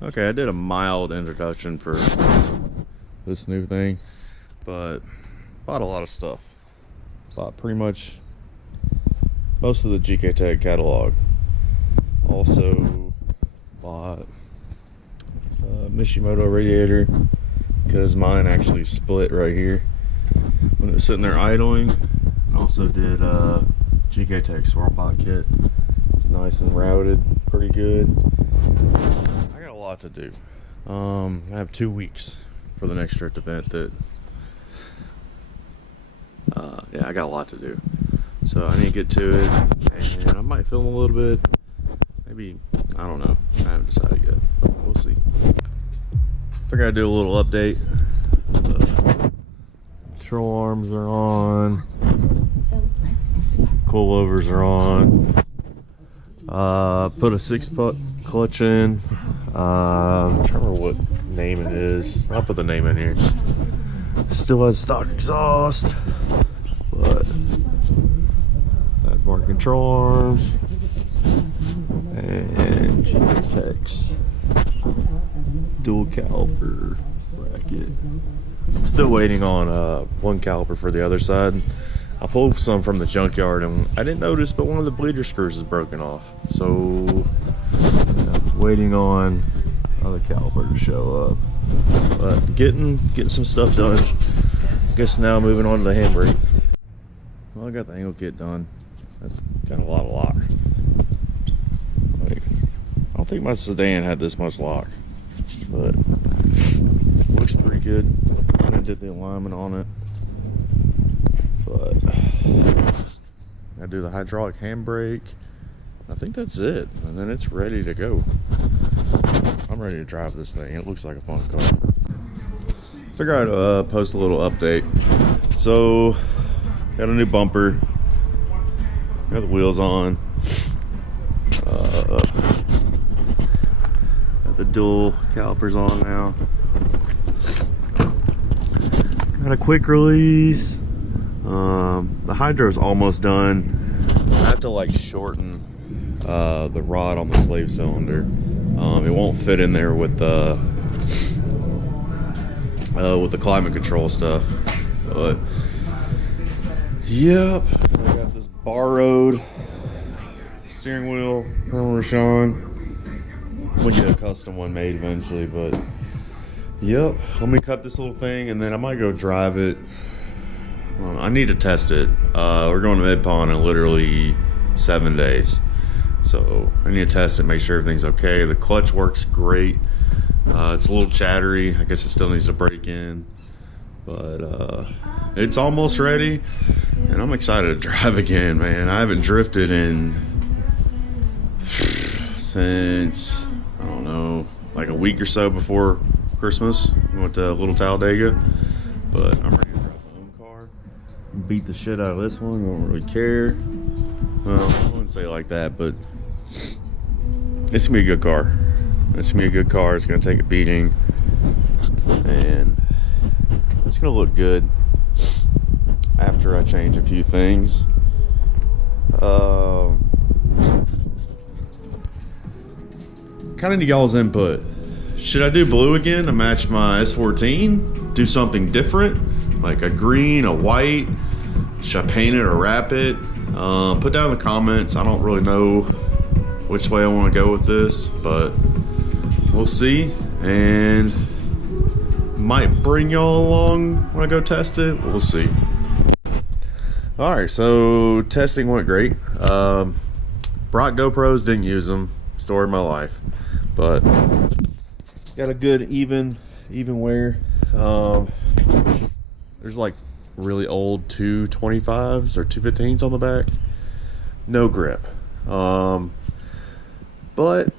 Okay, I did a mild introduction for this new thing, but bought a lot of stuff. Bought pretty much most of the GK Tech catalog. Also bought a Mishimoto radiator because mine actually split right here when it was sitting there idling. Also did GK Tech swirl pot kit. It's nice and routed, pretty good. I got a lot to do. I have 2 weeks for the next strict event that yeah, I got a lot to do. So I need to get to it, and I might film a little bit. Maybe, I don't know. I haven't decided yet, but we'll see. Figured I'd do a little update. The control arms are on. Coilovers are on. Put a 6-putt clutch in. I'm trying to remember what name it is. I'll put the name in here. Still has stock exhaust, but more control arms and GK Tech's dual caliper bracket. I'm still waiting on one caliper for the other side. I pulled some from the junkyard and I didn't notice, but one of the bleeder screws is broken off. So waiting on other caliper to show up. But getting some stuff done. Guess now moving on to the handbrake. Well, I got the angle kit done. That's got a lot of lock. Like, I don't think my sedan had this much lock, but looks pretty good. And I did the alignment on it, but I do the hydraulic handbrake. I think that's it, and then it's ready to go. I'm ready to drive this thing. It looks like a fun car. Figured I'd post a little update. So, got a new bumper. Got the wheels on. Got the dual calipers on now. Got a quick release. The hydro's almost done. I have to like shorten the rod on the slave cylinder. It won't fit in there with the climate control stuff. But yep. Borrowed steering wheel from Rashawn. We'll get a custom one made eventually, but yep. Let me cut this little thing and then I might go drive it. I need to test it. We're going to Mid Pond in literally 7 days, so I need to test it, make sure everything's okay. The clutch works great. It's a little chattery. I guess it still needs to break in, but it's almost ready. And I'm excited to drive again, man. I haven't drifted since, I don't know, like a week or so before Christmas. We went to Little Talladega. But I'm ready to drive my own car. Beat the shit out of this one. Don't really care. Well, I wouldn't say it like that, but it's gonna be a good car. It's gonna be a good car. It's gonna take a beating. And it's gonna look good after I change a few things. Kind of need y'all's input. Should I do blue again to match my S14? Do something different, like a green, a white? Should I paint it or wrap it? Put down in the comments. I don't really know which way I want to go with this, but we'll see. And might bring y'all along when I go test it. We'll see. Alright, so testing went great. Brought GoPros, didn't use them. Story of my life. But got a good even wear. There's like really old 225s or 215s on the back. No grip. But I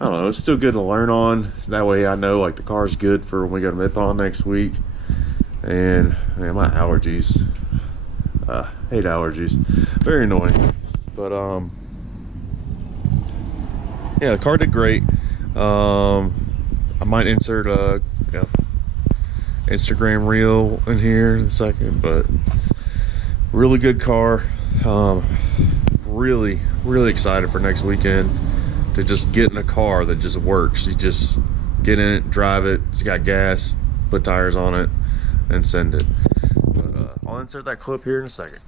don't know, it's still good to learn on. That way I know like the car's good for when we go to Mid-Pond next week. And man, my allergies. Hate allergies. Very annoying. But yeah, the car did great. I might insert a Instagram reel in here in a second, but really good car. Really excited for next weekend. to just get in a car that just works. You just get in it, drive it, it's got gas, put tires on it, and send it. But I'll insert that clip here in a second.